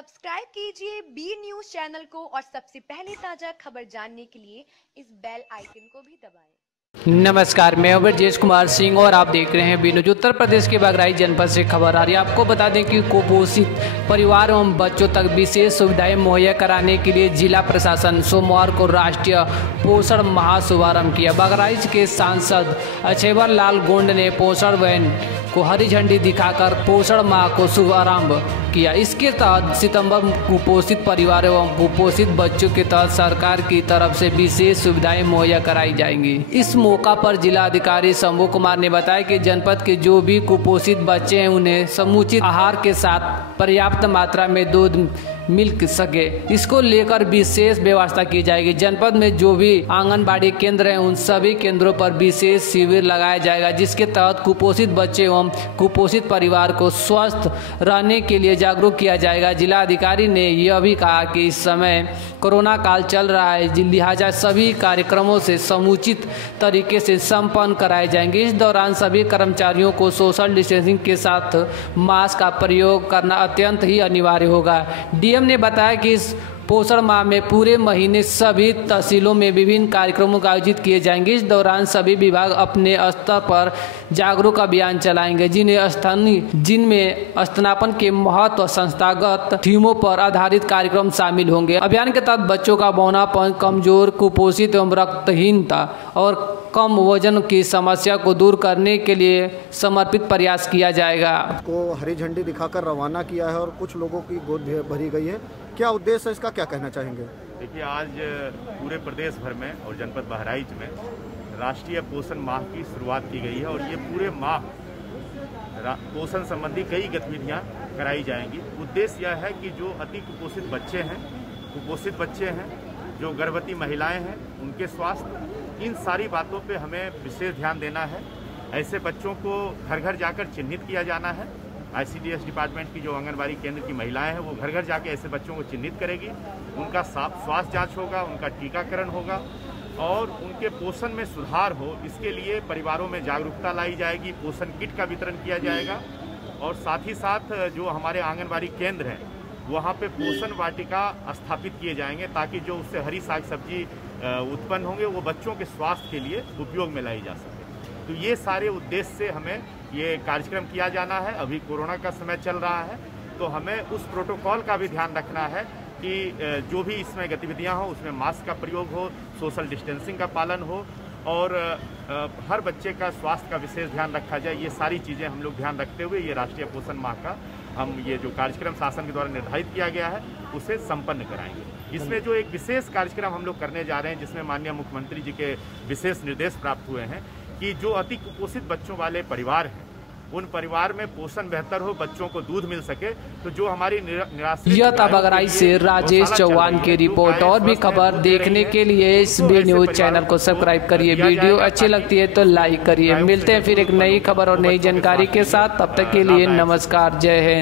Subscribe कीजिए B news channel को और सबसे पहले ताजा खबर जानने के लिए इस बेल आइकन को भी दबाएं। नमस्कार, मैं हूं ब्रजेश कुमार सिंह और आप देख रहे हैं बी न्यूज। उत्तर प्रदेश के बहराइच जनपद से खबर आ रही है। आपको बता दें कि कुपोषित परिवार एवं बच्चों तक विशेष सुविधाएं मुहैया कराने के लिए जिला प्रशासन सोमवार को राष्ट्रीय पोषण माह शुभारंभ किया। बहराइच के सांसद अक्षयवर लाल गोंड ने पोषण वैन को हरी झंडी दिखाकर पोषण माह को शुभारंभ किया। इसके तहत सितंबर कुपोषित परिवार एवं कुपोषित बच्चों के तहत सरकार की तरफ से विशेष सुविधाएं मुहैया कराई जाएंगी। इस मौका पर जिला अधिकारी शंभू कुमार ने बताया कि जनपद के जो भी कुपोषित बच्चे हैं उन्हें समुचित आहार के साथ पर्याप्त मात्रा में दूध मिल सके, इसको लेकर विशेष व्यवस्था की जाएगी। जनपद में जो भी आंगनबाड़ी केंद्र हैं उन सभी केंद्रों पर विशेष शिविर लगाया जाएगा, जिसके तहत कुपोषित बच्चे एवं कुपोषित परिवार को स्वस्थ रहने के लिए जागरूक किया जाएगा। जिला अधिकारी ने यह भी कहा कि इस समय कोरोना काल चल रहा है, लिहाजा सभी कार्यक्रमों से समुचित तरीके से संपन्न कराए जाएंगे। इस दौरान सभी कर्मचारियों को सोशल डिस्टेंसिंग के साथ मास्क का प्रयोग करना अत्यंत ही अनिवार्य होगा। डीएम ने बताया कि इस पोषण माह में पूरे महीने सभी तहसीलों में विभिन्न कार्यक्रमों का आयोजित किए जाएंगे। इस दौरान सभी विभाग अपने स्तर पर जागरूक अभियान चलाएंगे, जिनमें स्तनापन के महत्व संस्थागत थीमों पर आधारित कार्यक्रम शामिल होंगे। अभियान के तहत बच्चों का बौनापन, कमजोर, कुपोषित एवं रक्तहीनता और कम वजन की समस्या को दूर करने के लिए समर्पित प्रयास किया जाएगा। को हरी झंडी दिखाकर रवाना किया है और कुछ लोगों की गोद भरी गई है। क्या उद्देश्य है इसका, क्या कहना चाहेंगे? देखिए, आज पूरे प्रदेश भर में और जनपद बहराइच में राष्ट्रीय पोषण माह की शुरुआत की गई है और ये पूरे माह पोषण संबंधी कई गतिविधियां कराई जाएंगी। उद्देश्य यह है कि जो अति कुपोषित बच्चे हैं, जो गर्भवती महिलाएं हैं, उनके स्वास्थ्य, इन सारी बातों पे हमें विशेष ध्यान देना है। ऐसे बच्चों को घर घर जाकर चिन्हित किया जाना है। ICDS डिपार्टमेंट की जो आंगनबाड़ी केंद्र की महिलाएं हैं वो घर घर जाके ऐसे बच्चों को चिन्हित करेगी। उनका स्वास्थ्य जांच होगा, उनका टीकाकरण होगा और उनके पोषण में सुधार हो, इसके लिए परिवारों में जागरूकता लाई जाएगी। पोषण किट का वितरण किया जाएगा और साथ ही साथ जो हमारे आंगनबाड़ी केंद्र हैं वहाँ पे पोषण वाटिका स्थापित किए जाएंगे, ताकि जो उससे हरी साग सब्जी उत्पन्न होंगे वो बच्चों के स्वास्थ्य के लिए उपयोग में लाई जा सके। तो ये सारे उद्देश्य से हमें ये कार्यक्रम किया जाना है। अभी कोरोना का समय चल रहा है तो हमें उस प्रोटोकॉल का भी ध्यान रखना है कि जो भी इसमें गतिविधियां हो उसमें मास्क का प्रयोग हो, सोशल डिस्टेंसिंग का पालन हो और हर बच्चे का स्वास्थ्य का विशेष ध्यान रखा जाए। ये सारी चीज़ें हम लोग ध्यान रखते हुए ये राष्ट्रीय पोषण माह का हम ये जो कार्यक्रम शासन के द्वारा निर्धारित किया गया है उसे संपन्न कराएंगे। इसमें जो एक विशेष कार्यक्रम हम लोग करने जा रहे हैं, जिसमें माननीय मुख्यमंत्री जी के विशेष निर्देश प्राप्त हुए हैं कि जो अति कुपोषित बच्चों वाले परिवार हैं उन परिवार में पोषण बेहतर हो, बच्चों को दूध मिल सके, तो जो हमारी यह था बहराइच से राजेश चौहान की रिपोर्ट। और भी खबर देखने के लिए इस बी न्यूज चैनल को सब्सक्राइब करिए। वीडियो अच्छी लगती है तो लाइक करिए। मिलते हैं फिर एक नई खबर और नई जानकारी के साथ। तब तक के लिए नमस्कार, जय हिंद।